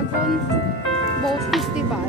Dragon Boat Festival.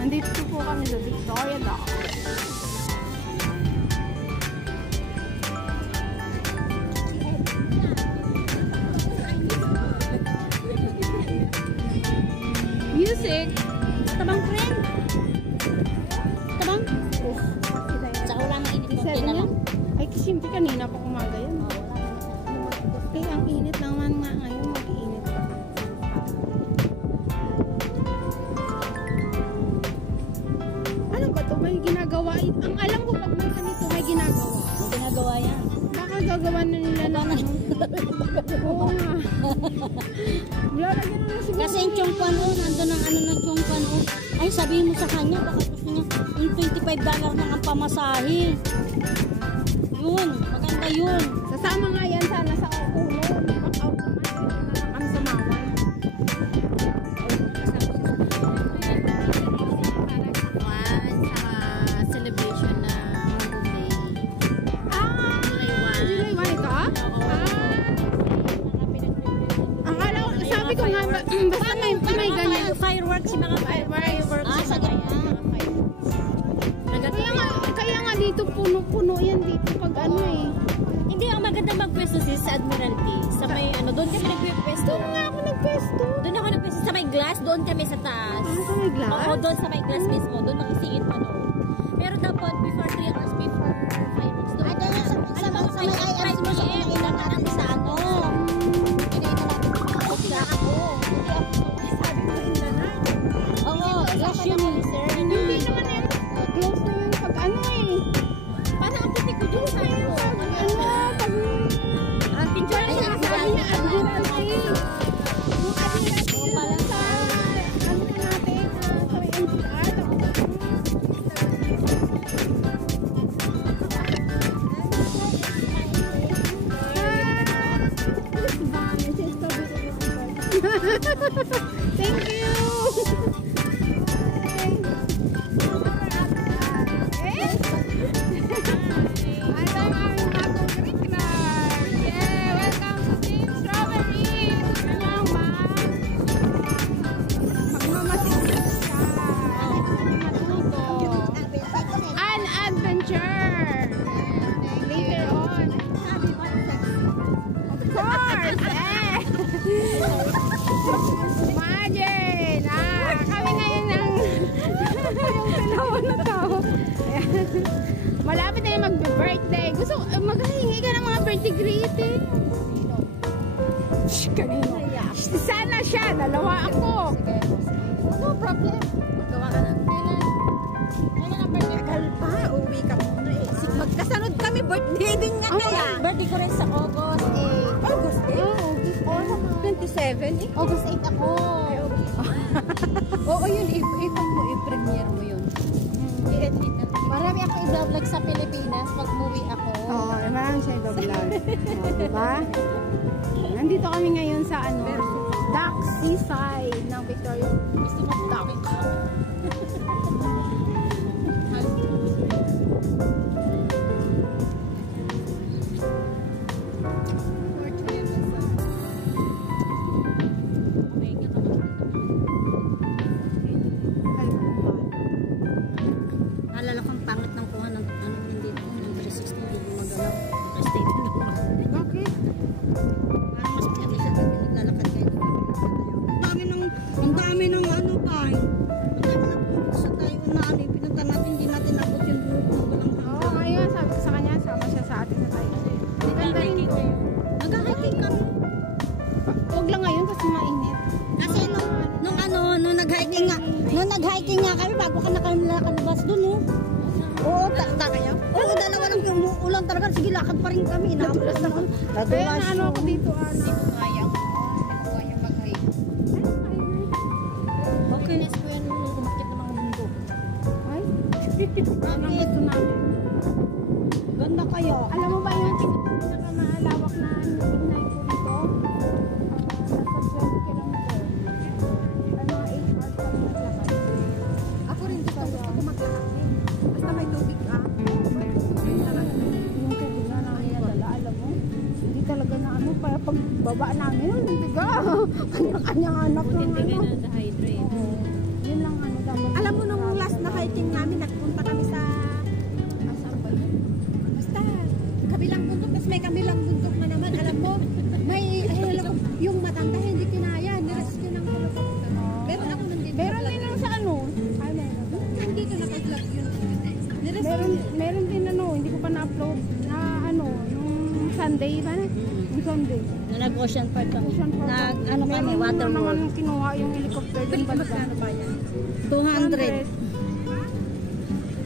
Nandito po kami sa Victoria Dock. Music! Tabang friend! Tabang? Tsaka wala nang init na lang. Ay, simple kanina pa kumaga yan. Kaya ang init naman nga ngayon, mag-iinit pa. Ano ba ito? May ginagawa. Ang alam ko pag may ganito, may ginagawa. May ginagawa yan. Baka gagawa na nila na ano. Oo nga. Kasi yung chongpan o, nandun ang ano ng chongpan o. Ay, sabihin mo sa kanya, baka gusto niya yung $25 na ang pamasahe. Yun, maganda yun. Sasama nga yan sana sa ulo. Pag-out naman, na lang kami sa Mawan. Sa celebration na July 1 ito? Akala ko, sabi ko nga, basta may ganyan. Fireworks, yung mga fireworks. Sa ganyan. Kaya nga dito puno-puno yan dito pag ano eh. Hindi, ang maganda magpwesto sa Admiralty. Sa may ano, doon kami nagpwesto. Doon nga ako nagpwesto. Doon ako nagpwesto sa may glass, doon kami sa taas. Sa may glass? Oo, doon sa may glass mismo, doon makisingit pa doon. Pero dapat before 3 hours before fireworks. Doon. Sa may IRC mo siya Thank you. Imagine! Kami ngayon ng yung dalawa na tao. Malapit na yung mag-birthday. Gusto maghahingi ka ng mga birthday greeting. Shhh, kanino? Sana siya. Dalawa ako. No problem. Magawa ka ng pilan. Tagal pa, uwi ka muna eh. Magkasunod kami, birthday din nga kaya. Birthday ko rin sa August 8. August 8? Oo, 27 eh. August 8 ako. Oo, yun. Ikot mo, i-premiere mo yun. I-edit na. Marami ako i-vlog sa Pilipinas pag umuwi ako. Oo, marami siya i-vlog. Diba? Nandito kami ngayon sa ano, Dock Seaside ng Victoria. Gusto mo Dock. Naalala kong pangit ng kuha ng hindi ko ng 360 hindi gumagalaw. Stay din ako. Bakit? Parang mas pwede siya pag naglalakad kayo. Ang dami ng ano pa eh. Ang dami ng punta sa tayo na ano, pinunta natin, hindi natin abot yung buhok na walang Oo, ngayon sabi ko sa kanya, sama siya sa atin sa tayo. Nag-hiking kayo. Nag-hiking kami. Huwag lang ngayon kasi mainit. Kasi nung nag-hiking nga kami, bago ka nakalabas dun, oh. Oo, ta kayo? Oo, dalawa lang yung ulan talaga. Sige, lakad pa rin kami. Nadulas na kami. Kaya na ano ako dito, ano. Kaya mag-hike. Okay. Nes ko yan nung umakit ng mga mundo. Ay, ano ang gusto namin. Ganda kayo. Alam mo ba yung pinakamalawak na hinay ko dito? Nasa 12 kilometer. Ay, mga 8 hours kami naglakad. Ako rin gusto ko maglakad. Basta may tubig ka. Yung tubig na namin nadala, alam mo, hindi talaga na ano, para pagbaba namin, hindi ka. Kanya-kanyang anak ng ano. na-dehydrate. Oo. Yun lang ano dapat. Alam mo nung last na hiking namin, nagpunta kami sa saan ba yun? Basta kabilang bundok, tapos may kabilang bundok na naman. Alam mo, may yung matanda hindi kinaya, nirescue ng helicopter. Pero ako nandito. Meron din lang sa ano. Ay, meron. Nandito naka-vlog yun. Meron din ano, hindi ko pa na-upload na ano, nung Sunday ba? Yung Sunday. Na nag-ocean park kami. Ocean Park. Ano kami, water Meron world. naman kinuha yung helicopter din ba? ba yan? 200.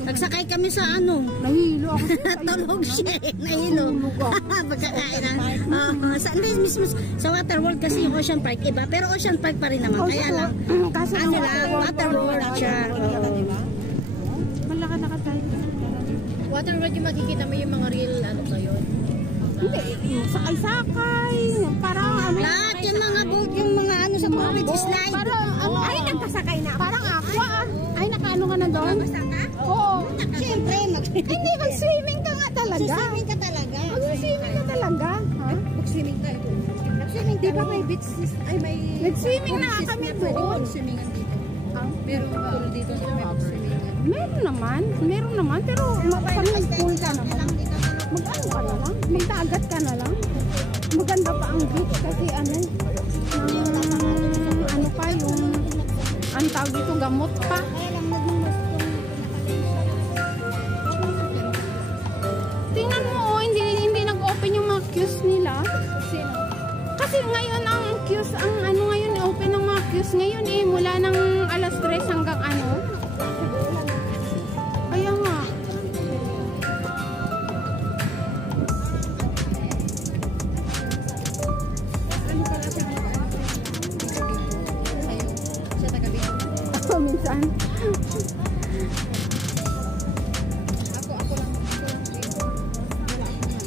Nagsakay kami sa ano. Nahilo ako. Tulog siya eh. Nahilo. Pagkakain na. Mismo sa water world kasi yung ocean park iba. Pero ocean park pa rin naman. Kaya lang. Kaso Ano lang, water world siya. Malakad na ka tayo. Water world yung makikita mo yung mga real ano kayo. Hindi, sakay-sakay. Parang ano. Lahat yung mga boat, yung mga ano sa tubig, slide. Parang ano. Ay, nagpasakay na ako. Parang aqua. Ay, nakaano ka na doon? Oo. Siyempre, Hindi, mag-swimming ka nga talaga. Swimming ka talaga. Mag-swimming ka talaga. Ha? Mag-swimming tayo. Nag-swimming di ba may beach? Ay, may... Nag-swimming na beaches kami pwede doon. mag-swimmingan dito. Pero pool dito na may mag-swimmingan. Meron naman. Pero swimming pool ka naman. Mag-ano ka na lang? Magdagat ka na lang? Maganda pa ang beach kasi ano pa yung ang tawag dito, gamot pa. Tingnan mo, hindi nag-open yung mga queues nila. Kasi ngayon ang queues, ang ano ngayon, open ng mga queues ngayon eh, mula ng alas 3 hanggang ano. Kaya nga. Sa tagabi. Minsan.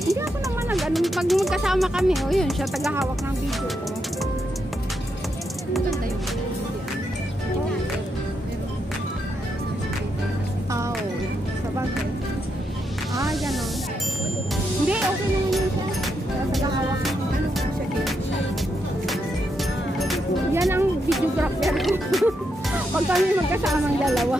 Hindi ako naman pag magkasama kami, yun, siya tagahawak ng video ko. Maganda yung Aw, sabagay. Ah, yan o. Hindi, okay naman yun siya. Sa hawak mo. ano po siya siya. Yan ang videographer ko. Pag kami magkasamang dalawa.